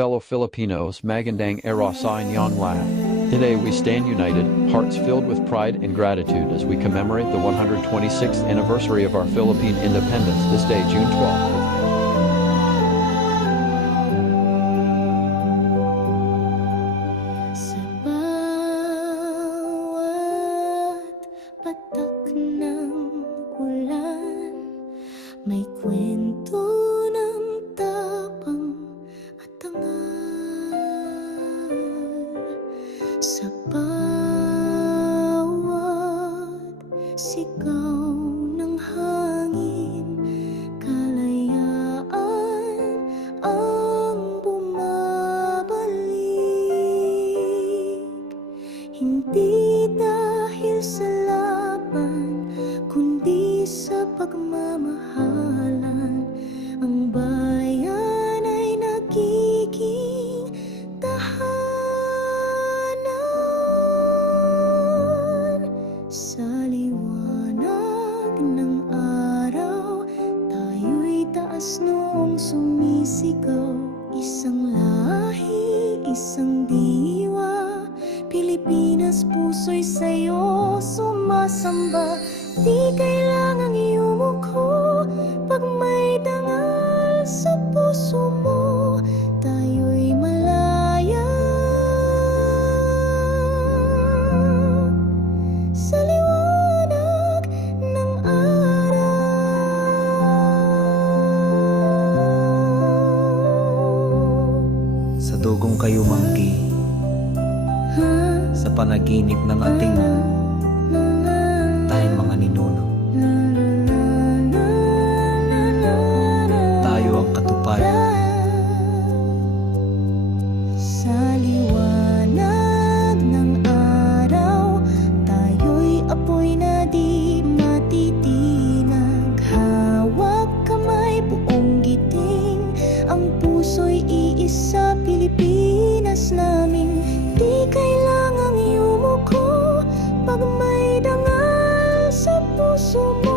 fellow Filipinos, magandang araw sa inyong lahat. Today we stand united, hearts filled with pride and gratitude as we commemorate the 126th anniversary of our Philippine independence this day, June 12th. Sa bawat patak ng ulan, may kwento ng tapang at angal. Sa bawat sigaw ng hangin, kalayaan ang bumabalik. Hindi dahil sa laban, kundi sa pagmamahalan, ang bayan ay nagiging tahanan. Sa liwanag ng araw, tayo'y taas noong sumisigaw. Isang lahi, isang diwa, Pilipinas, puso'y sa'yo sumasamba. Di kailangang yumuko pag may dangal sa puso mo, tayo'y malaya. Sa liwanag ng araw. Sa dugong kayo manggi, sa panaginip ng ating tayong mga ninuno. Tayo ang katuparan. Sa liwanag ng araw, tayo'y apoy na di matitinag. Hawak kamay, buong giting, ang puso'y iisa, Pilipinas namin. Di kailangang yumuko pag may dangal sa puso mo.